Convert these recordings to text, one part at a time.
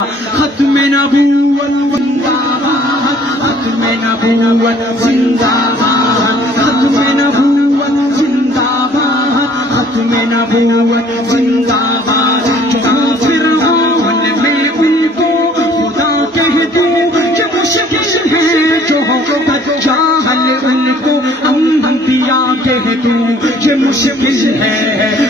ختم نبوت زندہ باد، ختم نبوت زندہ باد، ختم نبوت زندہ باد، ختم نبوت زندہ باد۔ جو فرعون میں ان کو خدا کہہ دوں کہ مشکل ہے، جو بدجہل ان کو انبیاء کہہ دوں کہ مشکل ہے۔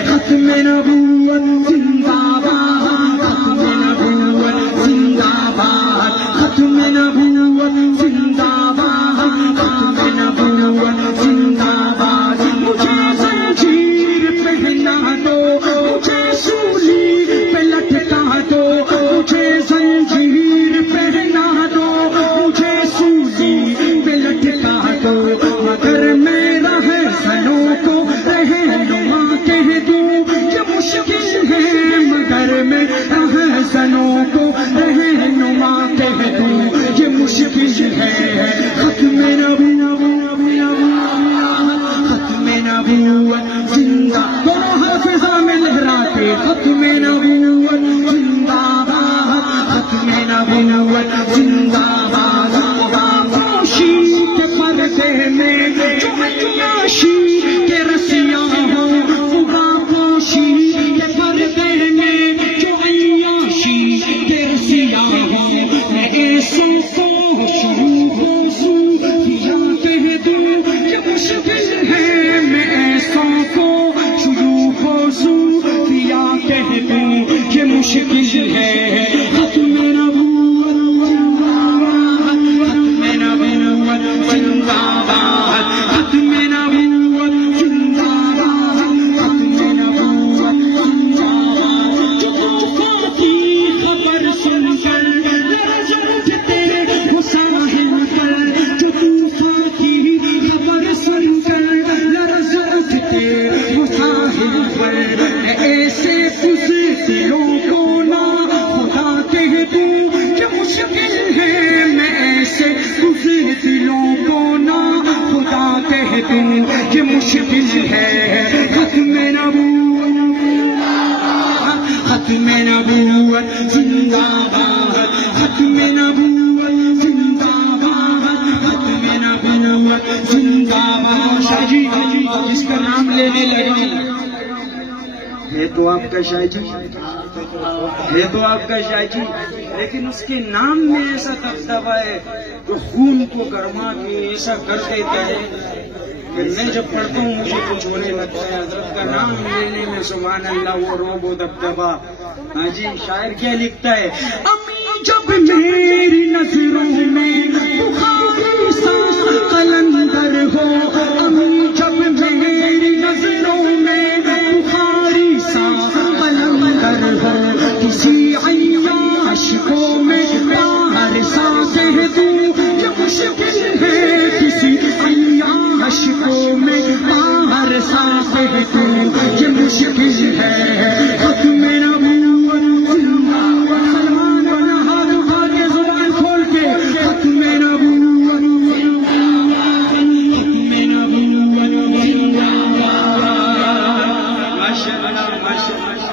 ختم نبوت زندہ باد، ختم نبوت زندہ باد، ختم نبوت زندہ باد، ختم نبوت زندہ باد۔ مجھے زنجیر پہنا دو، مجھے سولی پہ لٹکا دو، مجھے زنجیر پہنا دو، مجھے سولی پہ لٹکا دو، مگر میں رہزنوں کو رہنما کہہ دوں کہ مشکل ہے، مگر میں رہزنوں کو رہنما کہہ دوں یہ مشکل ہے۔ ختم نبوت، ختم نبوت زندہ، دونوں حرف فضا میں لہراتے، ختم نبوت زندہ باد، ختم نبوت زندہ باد۔ خاموشی کے پردے میں جو عیاشی کے رسیاں ہوں، خاموشی کے پردے میں جو عیاشی کے رسیاں ہوں، میں ایسوں کو شروع صوفیاء کہہ دوں کہ مشکل ہے، میں ایسوں کو شروع صوفیاء کہہ دوں کہ مشکل ہے۔ ختم نبوت زندہ باد، ختم نبوت زندہ باد، ختم نبوت زندہ باد۔ جو طوفان کی خبر سن کر لرز اٹھتے وہ ساحل پر، جو طوفان کی خبر سن کر لرز اٹھتے وہ ساحل پر، ایسے دلوں کو نہ خدا کہہ دوں کہ مشکل ہے، میں ایسے دلوں کو نہ خدا کہہ دوں کہ مشکل ہے۔ ختم نبوت، ختم نبوت زندہ باد، ختم نبوت زندہ باد، ختم نبوت زندہ باد۔ شاہ جی اس کا نام لینے لگے، ہے تو آپ کا شاہ جی، ہے تو آپ کا شاہ جی، لیکن اس کے نام میں ایسا دبدبہ ہے جو خون کو گرما کے ایسا کر دیتا ہے کہ میں جب پڑھتا ہوں مجھے کچھ ہونے لگتا ہے۔ حضرت کا نام لینے میں سبحان اللہ وہ روب و دبدبہ۔ ہاں جی، شاعر کیا لکھتا ہے؟ امی جب میری نظروں میں بخاری سا قلندر ہو، امی جب میری نظروں میں بخاری سا قلندر ہو، کسی عیاش کو میں باہر سا کہہ دوں کہ مشکل ہے، کسی عیاش کو میں باہر سا کہہ دوں کہ مشکل ہے۔ ختم نبوت زندہ باد، سلمان بنا ہاتھ اٹھا کے زبان کھول کے، ختم نبوت زندہ باد، ختم نبوت زندہ باد۔ ماشاء اللہ، ماشاء اللہ۔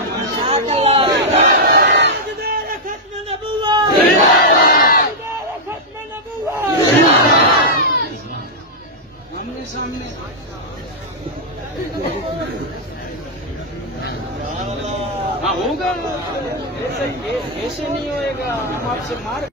سامنے ہوگا ایسے نہیں ہوئے گا، ہم آپ سے مار